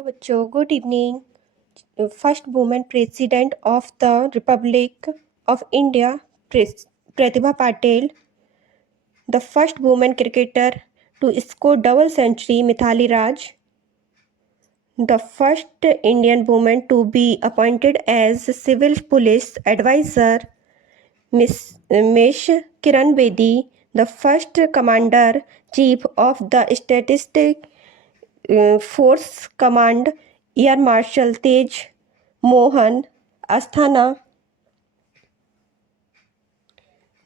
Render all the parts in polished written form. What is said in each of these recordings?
Hello बच्चों, good evening. First women president of the republic of India Pratibha Patil. The first women cricketer to score double century Mithali Raj. The first Indian women to be appointed as civil police advisor miss Kiran Bedi. The first commander chief of the statistic force command air marshal Tej Mohan Asthana.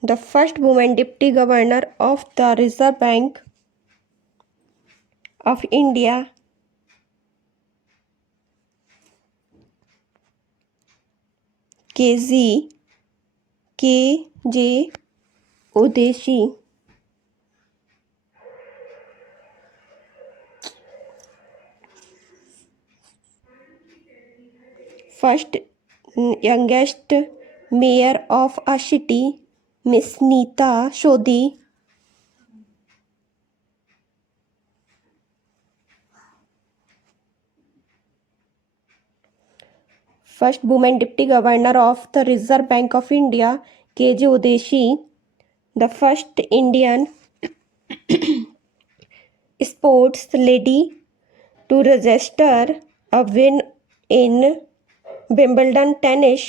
The first women deputy governor of the reserve bank of India K J Udeshi. First youngest mayor of a city miss Neeta Sodhi. First women deputy governor of the reserve bank of India K J. Udeshi. The first Indian sports lady to register a win in Wimbledon tennis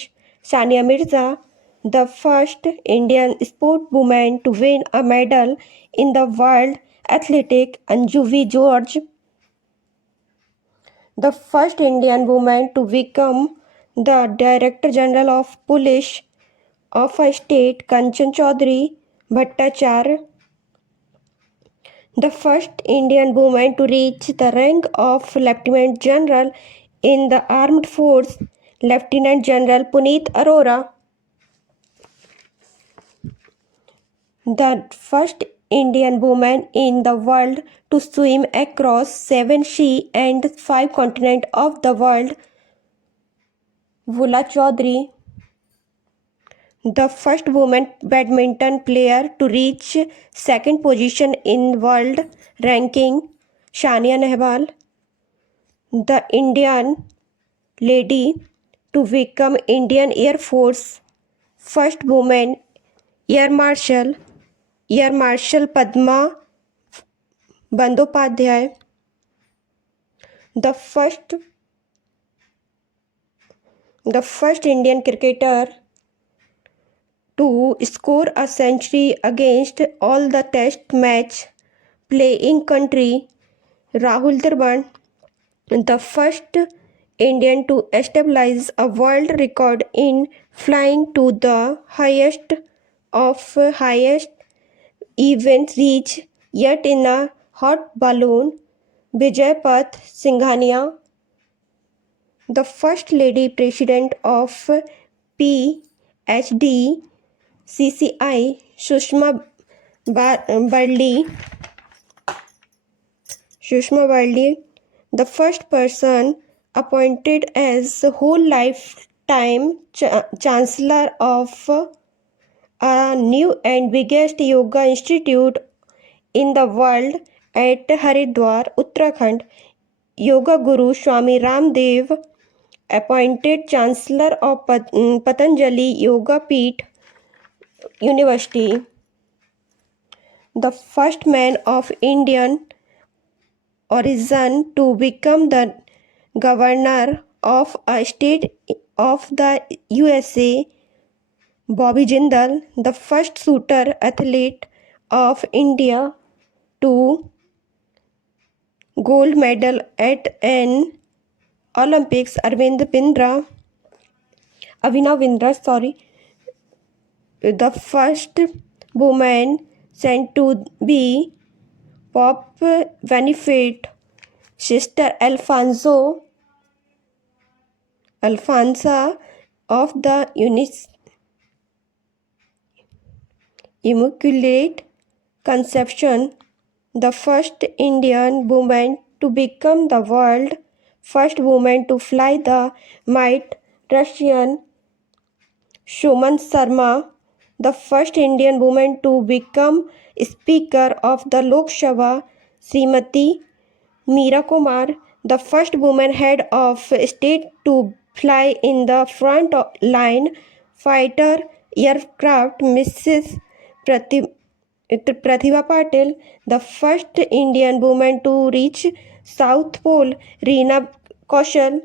Sania Mirza. The first Indian sport women to win a medal in the world athletic Anju V George. The first Indian woman to become the Director General of Police of a state, Kanchan Chaudhary Bhattacharya. The first Indian woman to reach the rank of Lieutenant General in the Armed Force, Lieutenant General Puneet Arora. The first Indian woman in the world to swim across 7 seas and 5 continents of the world, Vula Chaudhary. The first woman badminton player to reach second position in world ranking, Sania Nehwal. The Indian lady to become Indian Air Force first woman Air Marshal Padma Bandyopadhyay. The first Indian cricketer to score a century against all the test match playing country, Rahul Dravid. The first Indian to establish a world record in flying to the highest events reach yet in a hot balloon, Vijay Path Singhania. The first lady president of PHDCCI, Sushma Bardli, the first person appointed as whole lifetime chancellor of a new and biggest yoga institute in the world at Haridwar, Uttarakhand. Yoga Guru Swami Ramdev appointed chancellor of Patanjali Yoga Peeth University. The first man of Indian origin to become the governor of a state of the USA, Bobby Jindal. The first shooter athlete of India to gold medal at an Olympics, Abhinav Bindra. The first woman sent to be Pope Benedict, Sister Alfonsa of the Immaculate Conception. The first Indian woman to become the world first woman to fly the Might, Russian Suman Sharma. The first Indian woman to become Speaker of the Lok Sabha, Srimati Meera Kumar. the first woman head of state to fly in the front line fighter aircraft, Mrs. Pratibha Patil, the first Indian woman to reach South Pole, Reena Kaushal,